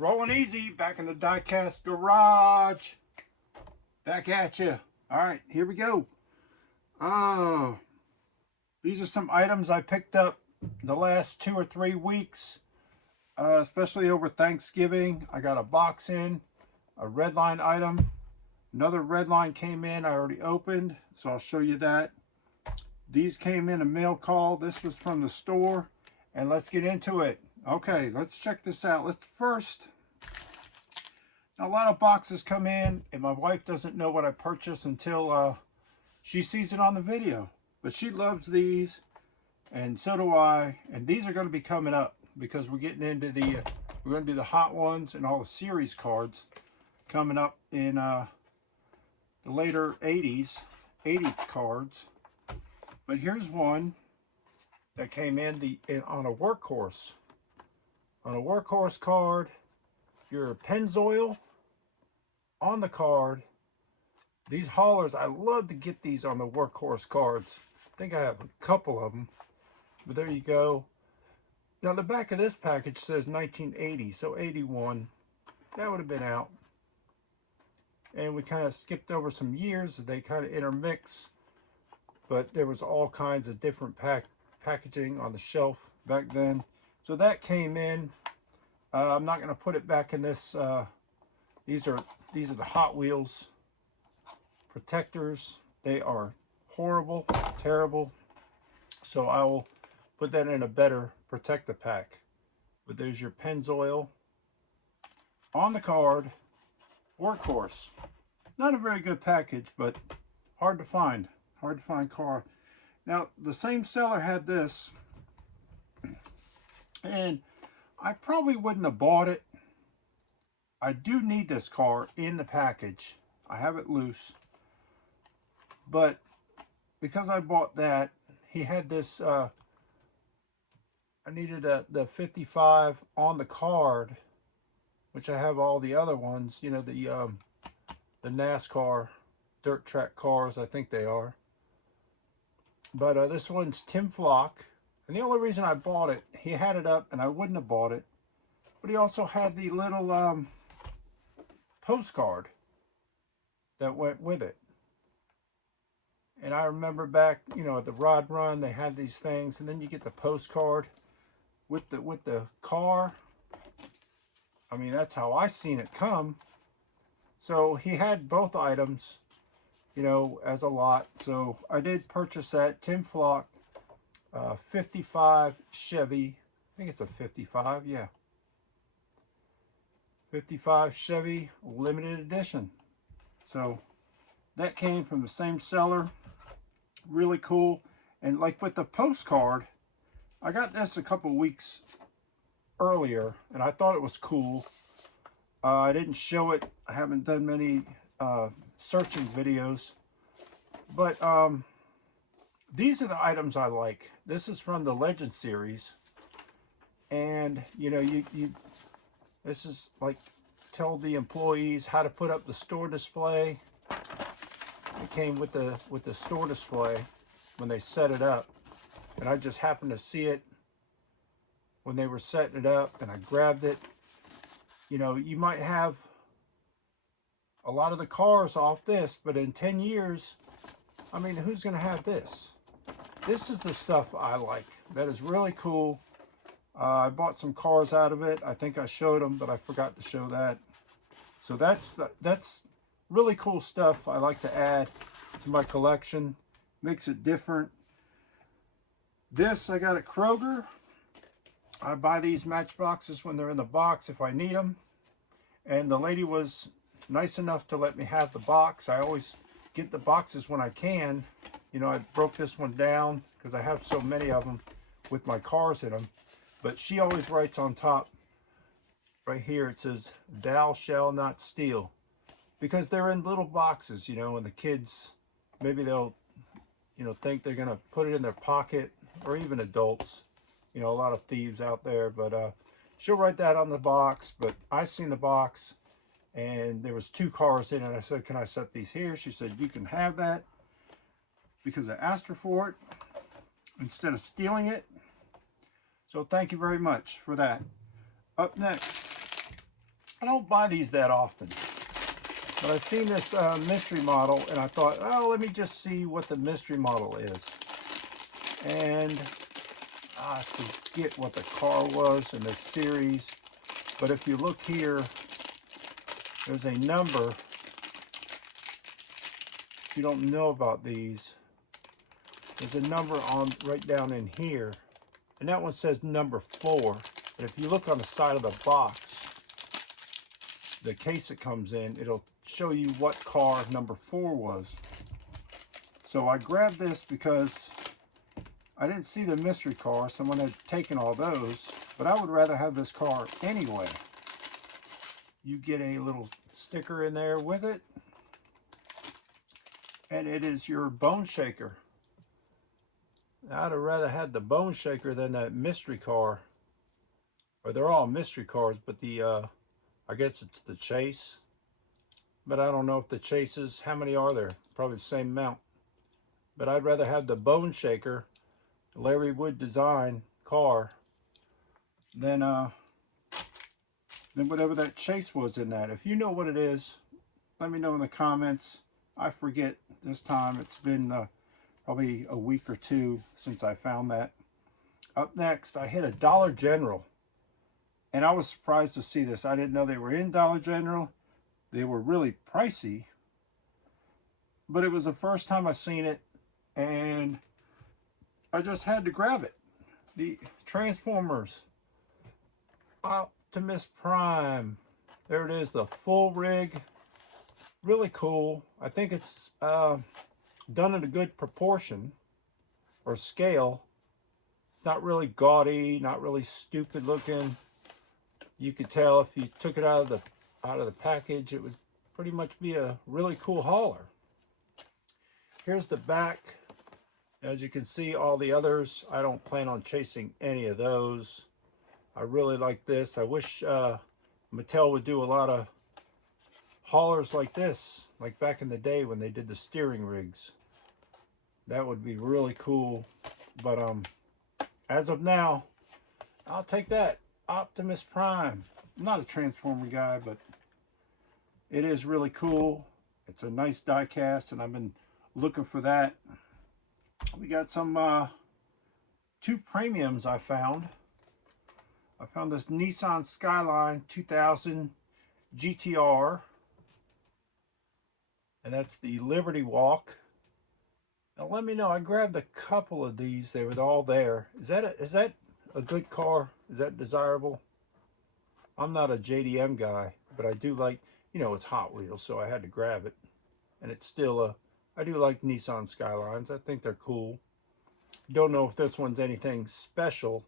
Rolling easy, back in the diecast garage. Back at you. All right, here we go. These are some items I picked up the last 2 or 3 weeks, especially over Thanksgiving. I got a box in, a Redline item. Another Redline came in, I already opened, so I'll show you that. These came in a mail call. This was from the store, and let's get into it. Okay, let's check this out. Let's first, a lot of boxes come in, and my wife doesn't know what I purchased until she sees it on the video. But she loves these, and so do I. And these are going to be coming up because we're getting into the, we're going to do the hot ones and all the series cards coming up in the later 80s cards. But here's one that came in on a workhorse. On a workhorse card, your Pennzoil on the card. These haulers, I love to get these on the workhorse cards. I think I have a couple of them, but there you go. Now the back of this package says 1980, so 81. That would have been out. And we kind of skipped over some years. They kind of intermix, but there was all kinds of different packaging on the shelf back then. So that came in. I'm not going to put it back in this. These are the Hot Wheels protectors. They are horrible, terrible. So I will put that in a better protector pack. But there's your Pennzoil on the card. Workhorse. Not a very good package, but hard to find. Hard to find car. Now the same seller had this, and I probably wouldn't have bought it. I do need this car in the package. I have it loose. But because I bought that, he had this, I needed the 55 on the card, which I have all the other ones, you know, the NASCAR dirt track cars, I think they are. But this one's Tim Flock. And the only reason I bought it, he had it up and I wouldn't have bought it. But he also had the little postcard that went with it. And I remember back, you know, at the Rod Run, they had these things. And then you get the postcard with the car. I mean, that's how I seen it come. So he had both items, you know, as a lot. So I did purchase that Tim Flock 55 Chevy. I think it's a 55, yeah. 55 Chevy limited edition. So that came from the same seller. Really cool. And like with the postcard, I got this a couple weeks earlier and I thought it was cool. I didn't show it. I haven't done many searching videos. But these are the items I like. This is from the Legend series. And you know, this is like tell the employees how to put up the store display. It came with the store display when they set it up. And I just happened to see it when they were setting it up and I grabbed it. You know, you might have a lot of the cars off this, but in 10 years, I mean, who's going to have this? This is the stuff I like. That is really cool. I bought some cars out of it. I think I showed them, but I forgot to show that. So that's really cool stuff I like to add to my collection. Makes it different. This I got at Kroger. I buy these Matchboxes when they're in the box if I need them. And the lady was nice enough to let me have the box. I always get the boxes when I can. You know, I broke this one down because I have so many of them with my cars in them. But she always writes on top, right here, it says, "Thou shall not steal." Because they're in little boxes, you know, and the kids, maybe they'll, you know, think they're going to put it in their pocket, or even adults. You know, a lot of thieves out there. But she'll write that on the box. But I seen the box, and there was 2 cars in it. I said, "Can I set these here?" She said, "You can have that," because I asked her for it instead of stealing it. So thank you very much for that. Up next, I don't buy these that often, but I seen this mystery model and I thought, oh, let me just see what the mystery model is. And I forget what the car was in the series, but if you look here, there's a number. If you don't know about these, there's a number on right down in here, and that one says number 4. But if you look on the side of the box, the case it comes in, it'll show you what car number 4 was. So I grabbed this because I didn't see the mystery car. Someone had taken all those, but I would rather have this car anyway. You get a little sticker in there with it, and it is your bone shaker. I'd have rather had the bone shaker than that mystery car. Or they're all mystery cars, but the I guess it's the Chase. But I don't know if the Chases, how many are there? Probably the same amount. But I'd rather have the bone shaker, Larry Wood design car, than whatever that Chase was in that. If you know what it is, let me know in the comments. I forget this time. It's been probably a week or two since I found that. Up next, I hit a Dollar General, and I was surprised to see this. I didn't know they were in Dollar General. They were really pricey, but it was the first time I seen it, and I just had to grab it. The Transformers Optimus Prime. There it is, the full rig. Really cool. I think it's done in a good proportion or scale. Not really gaudy, not really stupid looking. You could tell if you took it out of the package, it would pretty much be a really cool hauler. Here's the back. As you can see, all the others, I don't plan on chasing any of those. I really like this. I wish Mattel would do a lot of haulers like this, like back in the day when they did the steering rigs. That would be really cool. But as of now, I'll take that Optimus Prime. I'm not a Transformer guy, but it is really cool. It's a nice die cast, and I've been looking for that. We got some 2 premiums I found. I found this Nissan Skyline 2000 GTR, and that's the Liberty Walk. Now let me know. I grabbed a couple of these. They were all there. Is that a good car? Is that desirable? I'm not a JDM guy, but I do like, you know, it's Hot Wheels, so I had to grab it. And it's still I do like Nissan Skylines. I think they're cool. Don't know if this one's anything special,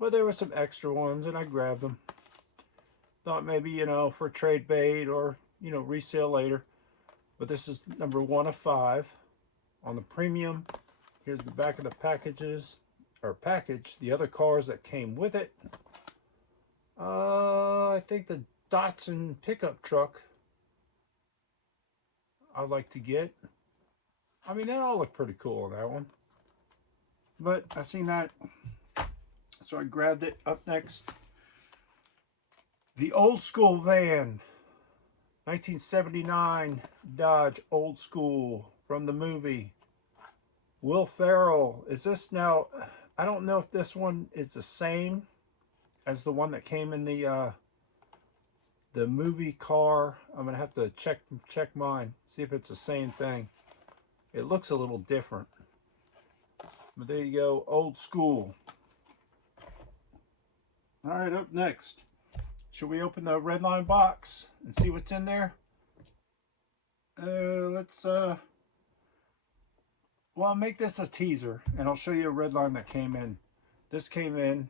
but there were some extra ones, and I grabbed them. Thought maybe, you know, for trade bait or, you know, resale later. But this is number 1 of 5 on the premium. Here's the back of the packages, or package, the other cars that came with it. I think the Datsun pickup truck I'd like to get. I mean, they all look pretty cool on that one. But I seen that, so I grabbed it. Up next, the old school van, 1979 Dodge Old School from the movie. Will Ferrell. Is this now? I don't know if this one is the same as the one that came in the movie car. I'm gonna have to check mine, see if it's the same thing. It looks a little different. But there you go, old school. All right, up next, should we open the Redline box and see what's in there? Let's well, I'll make this a teaser, and I'll show you a Redline that came in. This came in.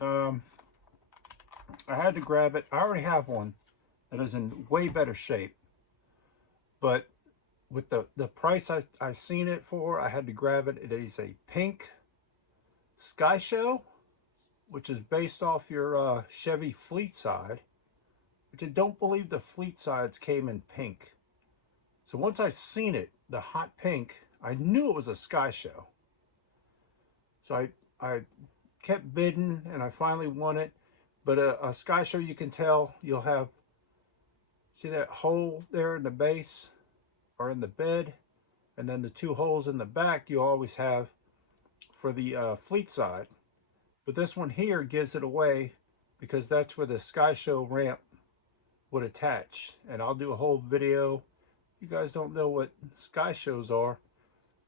I had to grab it. I already have one that is in way better shape, but with the price I seen it for, I had to grab it. It is a pink skyhow, which is based off your Chevy Fleet Side, which I don't believe the Fleet Sides came in pink. So once I seen it, the hot pink, I knew it was a skyhow. So I kept bidding, and I finally won it. But a Sky Show, you can tell, you'll have, see that hole there in the base or in the bed, and then the 2 holes in the back you always have for the fleet side. But this one here gives it away because that's where the Sky Show ramp would attach. And I'll do a whole video. You guys don't know what Sky Shows are.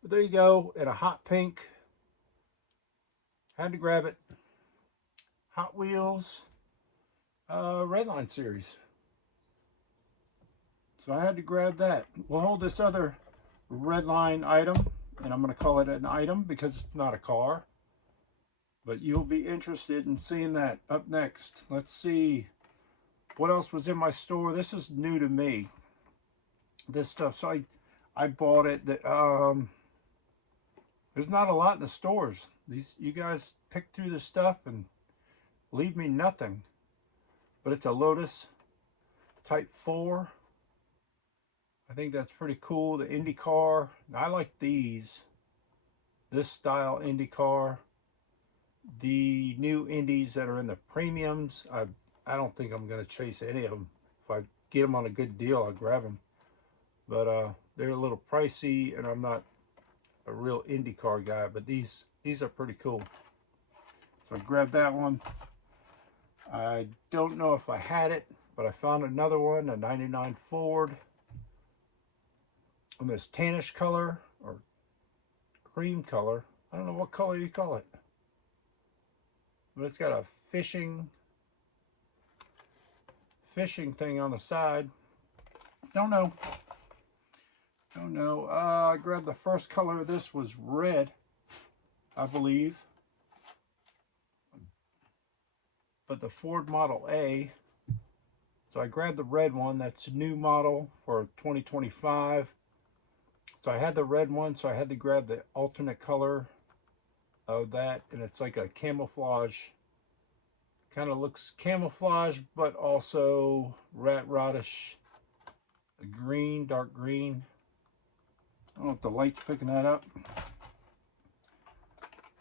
But there you go, in a hot pink. Had to grab it. Hot Wheels Redline series. So I had to grab that. We'll hold this other Redline item, and I'm going to call it an item because it's not a car. But you'll be interested in seeing that up next. Let's see what else was in my store. This is new to me, this stuff. So I bought it. There's not a lot in the stores. You guys pick through the stuff and leave me nothing. But it's a Lotus Type 4. I think that's pretty cool. The Indy car. I like these. This style Indy car. The new Indies that are in the premiums. I don't think I'm going to chase any of them. If I get them on a good deal, I'll grab them. But they're a little pricey, and I'm not a real Indy car guy. But these are pretty cool. So I grabbed that one. I don't know if I had it, but I found another one, a 99 Ford. In this tannish color or cream color. I don't know what color you call it. But it's got a fishing thing on the side. Don't know. I grabbed the first color of this was red, I believe. But the Ford Model A. So I grabbed the red one. That's a new model for 2025. So I had the red one, so I had to grab the alternate color of that, and it's like a camouflage. Kind of looks camouflage, but also rat rodish. A green, dark green. I don't know if the light's picking that up.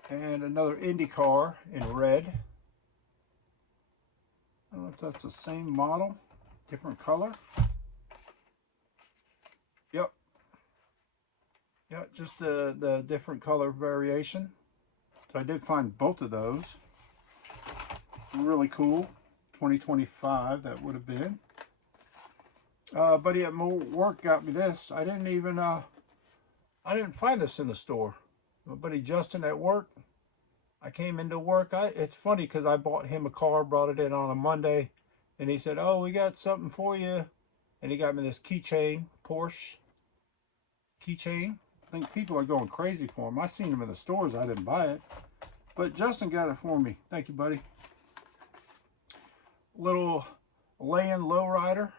And another Indy car in red. I don't know if that's the same model, different color. Yep. Yeah, just the different color variation. So I did find both of those. Really cool. 2025 that would have been. Buddy at work got me this. I didn't find this in the store. My buddy Justin at work. I came into work. It's funny because I bought him a car, brought it in on a Monday, and he said, "Oh, we got something for you," and he got me this keychain, Porsche keychain. I think people are going crazy for them. I seen them in the stores. I didn't buy it, but Justin got it for me. Thank you, buddy. Little lay-in lowrider.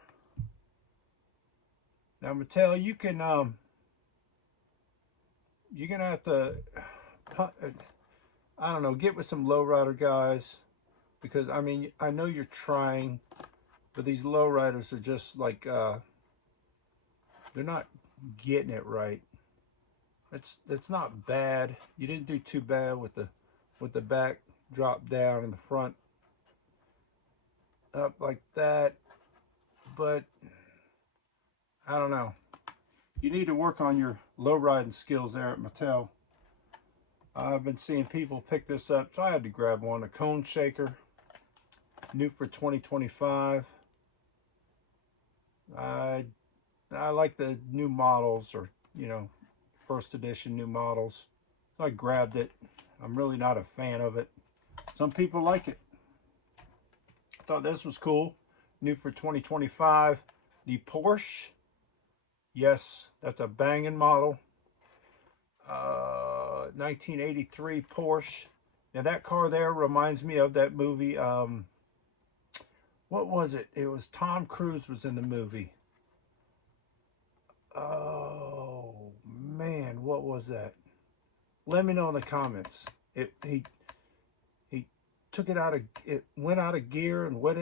Now, Mattel, you can you're gonna have to, I don't know, get with some lowrider guys, because I mean, I know you're trying, but these lowriders are just like they're not getting it right. It's not bad. You didn't do too bad with the back drop down and the front up like that, but I don't know. You need to work on your low riding skills there at Mattel. I've been seeing people pick this up, so I had to grab one. A cone shaker, new for 2025. I like the new models, or first edition new models. So I grabbed it. I'm really not a fan of it. Some people like it. Thought this was cool. New for 2025. The Porsche. Yes, that's a banging model. 1983 Porsche. Now that car there reminds me of that movie. What was it? It was Tom Cruise was in the movie. Oh man, what was that? Let me know in the comments. He took it went out of gear and went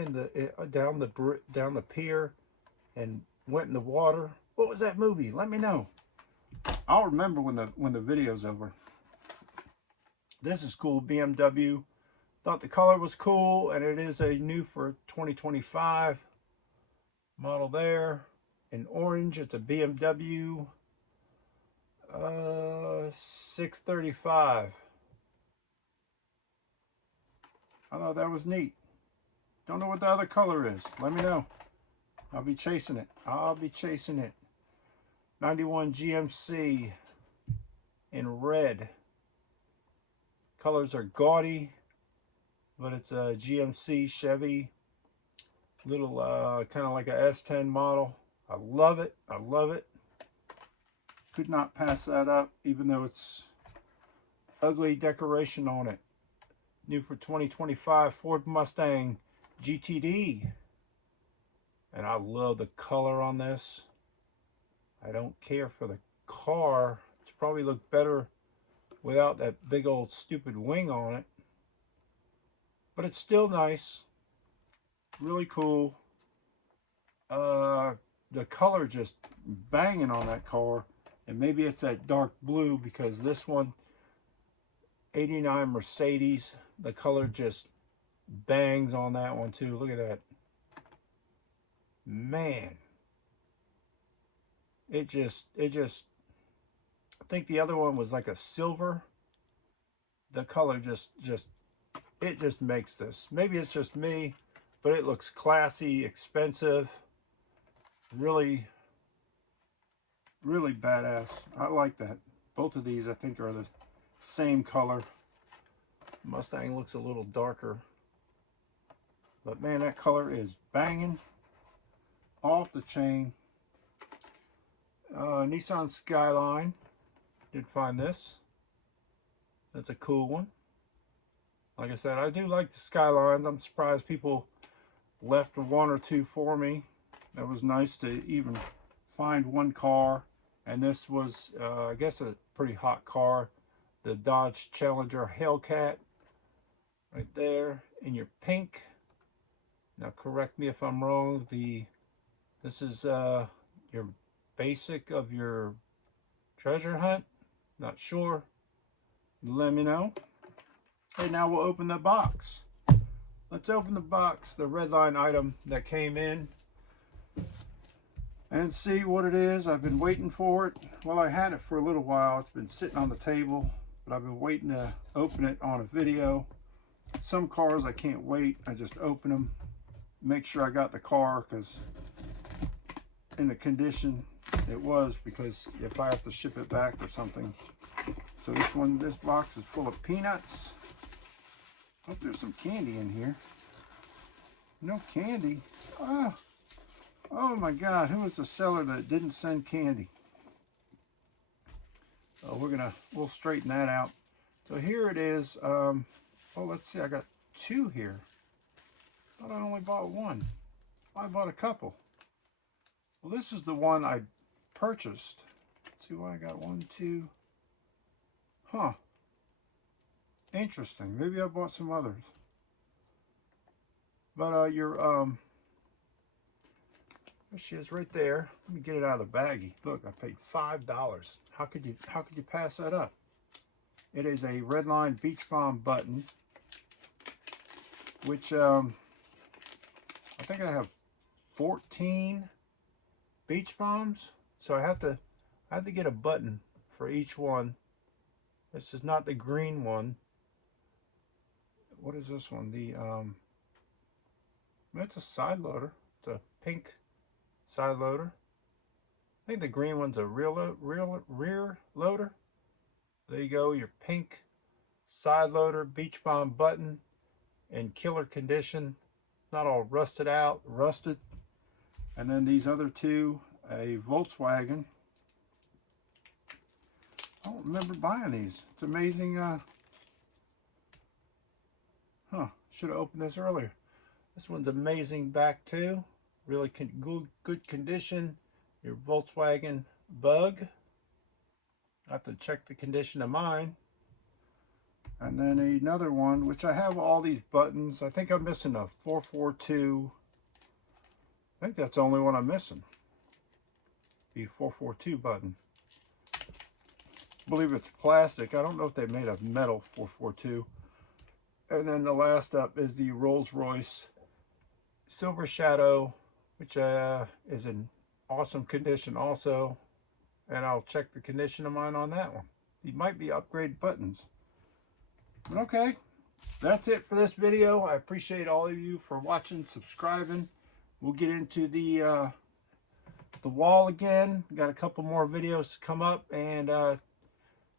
down the pier and went in the water. What was that movie? Let me know. I'll remember when the video's over. This is cool. BMW, Thought the color was cool, and it is a new for 2025 model there. In orange, it's a BMW 635. I thought that was neat. Don't know what the other color is. Let me know. I'll be chasing it. I'll be chasing it. 91 GMC in red. Colors are gaudy, but it's a GMC Chevy. Little kind of like a S10 model. I love it. I love it. Could not pass that up, even though it's ugly decoration on it. New for 2025 Ford Mustang GTD. And I love the color on this. I don't care for the car. It's probably look better without that big old stupid wing on it. But it's still nice. Really cool. The color just banging on that car. And maybe it's that dark blue, because this one, 89 Mercedes, the color just bangs on that one too. Look at that. Man. It just, I think the other one was like a silver. The color it just makes this. Maybe it's just me, but it looks classy, expensive, really, really badass. I like that. Both of these I think are the same color. Mustang looks a little darker, but man, that color is banging, off the chain. Nissan Skyline, did find this. That's a cool one. Like I said, I do like the Skylines. I'm surprised people left one or two for me. That was nice to even find one car. And this was, I guess, a pretty hot car. The Dodge Challenger Hellcat. Right there in your pink. Now correct me if I'm wrong. This is your basic of your treasure hunt. Not sure. Let me know. Okay, now we'll open the box. Let's open the box, the Redline item that came in, and see what it is. I've been waiting for it. Well, I had it for a little while. It's been sitting on the table, but I've been waiting to open it on a video. Some cars I can't wait. I just open them, make sure I got the car, because in the condition it was, because if I have to ship it back or something. So this box is full of peanuts. Hope there's some candy in here. No candy. Oh my God, who was the seller that didn't send candy? Oh, we'll straighten that out. So here it is. Oh, let's see, I got two here. I thought I only bought one. I bought a couple. Well, this is the one I purchased. Let's see why I got one, two. Huh. Interesting. Maybe I bought some others. But there she is right there. Let me get it out of the baggie. Look, I paid $5. How could you pass that up? It is a Redline Beach Bomb button, which I think I have 14 beach bombs. So I have to get a button for each one. This is not the green one. What is this one? It's a side loader. It's a pink side loader. I think the green one's a rear loader. There you go, your pink side loader beach bomb button in killer condition. Not all rusted. And then these other two, a Volkswagen. I don't remember buying these. It's amazing. Should have opened this earlier. This one's amazing back too. Really good condition. Your Volkswagen Bug. I have to check the condition of mine. And then another one, which I have all these buttons. I think I'm missing a 442. I think that's the only one I'm missing. The 442 button. I believe it's plastic. I don't know if they made a metal 442. And then the last up is the Rolls-Royce Silver Shadow, which is in awesome condition also. And I'll check the condition of mine on that one. These might be upgrade buttons. Okay, that's it for this video. I appreciate all of you for watching, subscribing. We'll get into the wall again. Got a couple more videos to come up, and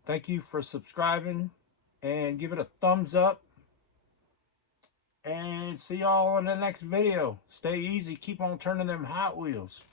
thank you for subscribing, and give it a thumbs up, and see y'all in the next video. Stay easy, keep on turning them Hot Wheels.